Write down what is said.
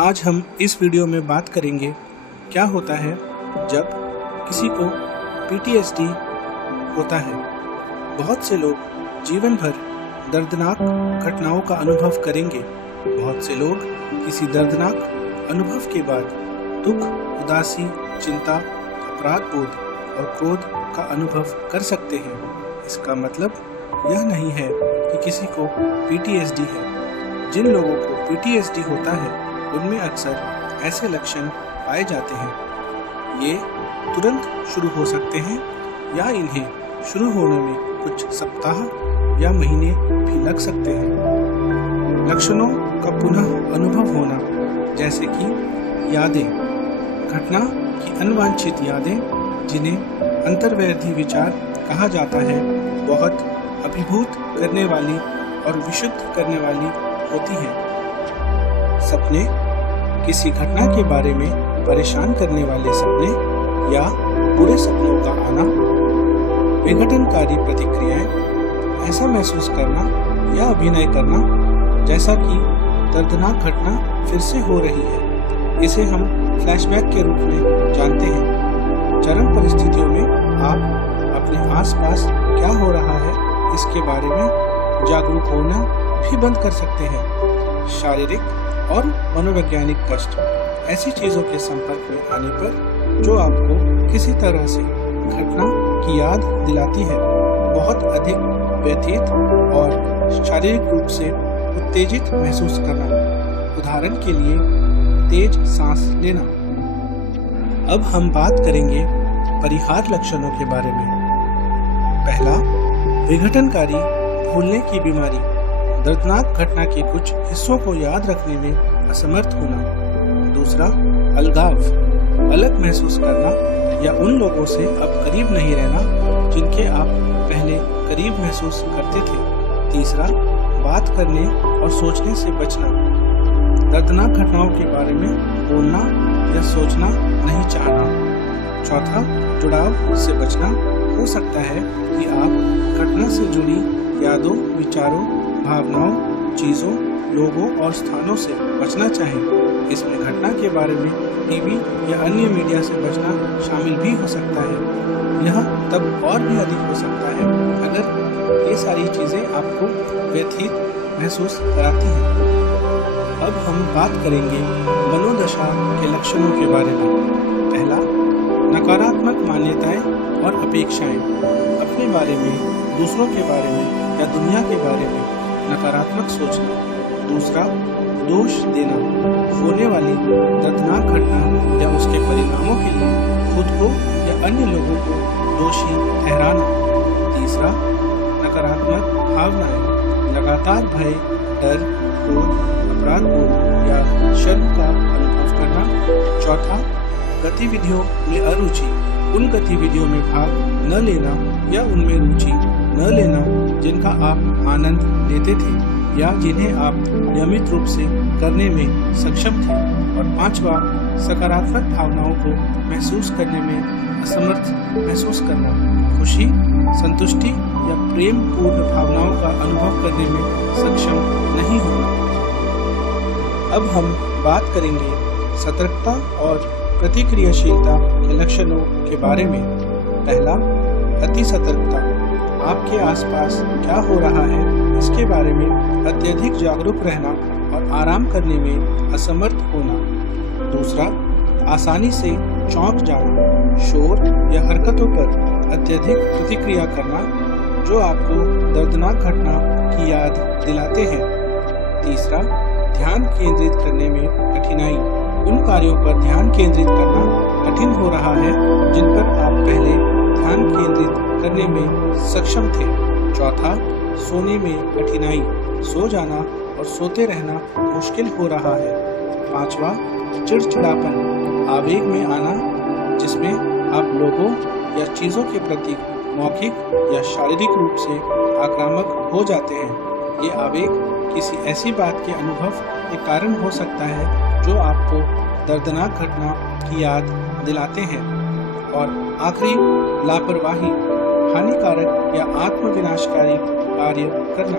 आज हम इस वीडियो में बात करेंगे क्या होता है जब किसी को PTSD होता है। बहुत से लोग जीवन भर दर्दनाक घटनाओं का अनुभव करेंगे। बहुत से लोग किसी दर्दनाक अनुभव के बाद दुख, उदासी, चिंता, अपराध बोध और क्रोध का अनुभव कर सकते हैं। इसका मतलब यह नहीं है कि किसी को PTSD है। जिन लोगों को PTSD होता है उनमें अक्सर ऐसे लक्षण पाए जाते हैं। ये तुरंत शुरू हो सकते हैं या इन्हें शुरू होने में कुछ सप्ताह या महीने भी लग सकते हैं। लक्षणों का पुनः अनुभव होना, जैसे कि यादें, घटना की अनवांछित यादें जिन्हें अंतर्वैधी विचार कहा जाता है, बहुत अभिभूत करने वाली और विशुद्ध करने वाली होती है। सपने, किसी घटना के बारे में परेशान करने वाले सपने या बुरे सपनों का आना, विघटनकारी प्रतिक्रियाएं, ऐसा महसूस करना या अभिनय करना जैसा कि दर्दनाक घटना फिर से हो रही है। इसे हम फ्लैशबैक के रूप में जानते हैं। चरम परिस्थितियों में आप अपने आसपास क्या हो रहा है इसके बारे में जागरूक होना भी बंद कर सकते हैं। शारीरिक और मनोवैज्ञानिक कष्ट, ऐसी चीजों के संपर्क में आने पर जो आपको किसी तरह से घटना की याद दिलाती है, बहुत अधिक व्यथित और शारीरिक रूप से उत्तेजित महसूस करना, उदाहरण के लिए तेज सांस लेना। अब हम बात करेंगे परिहार लक्षणों के बारे में। पहला, विघटनकारी भूलने की बीमारी, दर्दनाक घटना के कुछ हिस्सों को याद रखने में असमर्थ होना। दूसरा, अलगाव, अलग महसूस करना या उन लोगों से अब करीब नहीं रहना जिनके आप पहले करीब महसूस करते थे। तीसरा, बात करने और सोचने से बचना, दर्दनाक घटनाओं के बारे में बोलना या सोचना नहीं चाहना। चौथा, जुड़ाव से बचना, हो सकता है कि आप घटना से जुड़ी यादों, विचारों, भावनाओं, चीज़ों, लोगों और स्थानों से बचना चाहें। इसमें घटना के बारे में टीवी या अन्य मीडिया से बचना शामिल भी हो सकता है। यह तब और भी अधिक हो सकता है अगर ये सारी चीज़ें आपको व्यथित महसूस कराती हैं। अब हम बात करेंगे मनोदशा के लक्षणों के बारे में। पहला, नकारात्मक मान्यताएं और अपेक्षाएं, अपने बारे में, दूसरों के बारे में या दुनिया के बारे में नकारात्मक सोचना। दूसरा, दोष देना, होने वाली दर्दनाक घटना या उसके परिणामों के लिए खुद को या अन्य लोगों को दोषी ठहराना। तीसरा, नकारात्मक भावनाएं, लगातार भय, डर, क्रोध, अपराध बोध या शर्म का अनुभव करना। चौथा, गतिविधियों में अरुचि, उन गतिविधियों में भाग न लेना या उनमें रुचि न लेना जिनका आप आनंद लेते थे या जिन्हें आप नियमित रूप से करने में सक्षम थे। और पांचवा, सकारात्मक भावनाओं को महसूस करने में असमर्थ महसूस करना, खुशी, संतुष्टि या प्रेम पूर्ण भावनाओं का अनुभव करने में सक्षम नहीं होना। अब हम बात करेंगे सतर्कता और प्रतिक्रियाशीलता के लक्षणों के बारे में। पहला, अति सतर्कता, आपके आसपास क्या हो रहा है इसके बारे में अत्यधिक जागरूक रहना और आराम करने में असमर्थ होना। दूसरा, आसानी से चौंक जाना, शोर या हरकतों पर अत्यधिक प्रतिक्रिया करना जो आपको दर्दनाक घटना की याद दिलाते हैं। तीसरा, ध्यान केंद्रित करने में कठिनाई, उन कार्यों पर ध्यान केंद्रित करना कठिन हो रहा है जिन पर आप पहले ध्यान केंद्रित करने में सक्षम थे। चौथा, सोने में कठिनाई, सो जाना और सोते रहना मुश्किल हो रहा है। पांचवा, चिड़चिड़ापन, आवेग में आना जिसमें आप लोगों या चीज़ों के प्रति मौखिक या शारीरिक रूप से आक्रामक हो जाते हैं। ये आवेग किसी ऐसी बात के अनुभव के कारण हो सकता है जो आपको दर्दनाक घटना की याद दिलाते हैं। और आखिरी, लापरवाही, हानिकारक या आत्मविनाशकारी कार्य करना।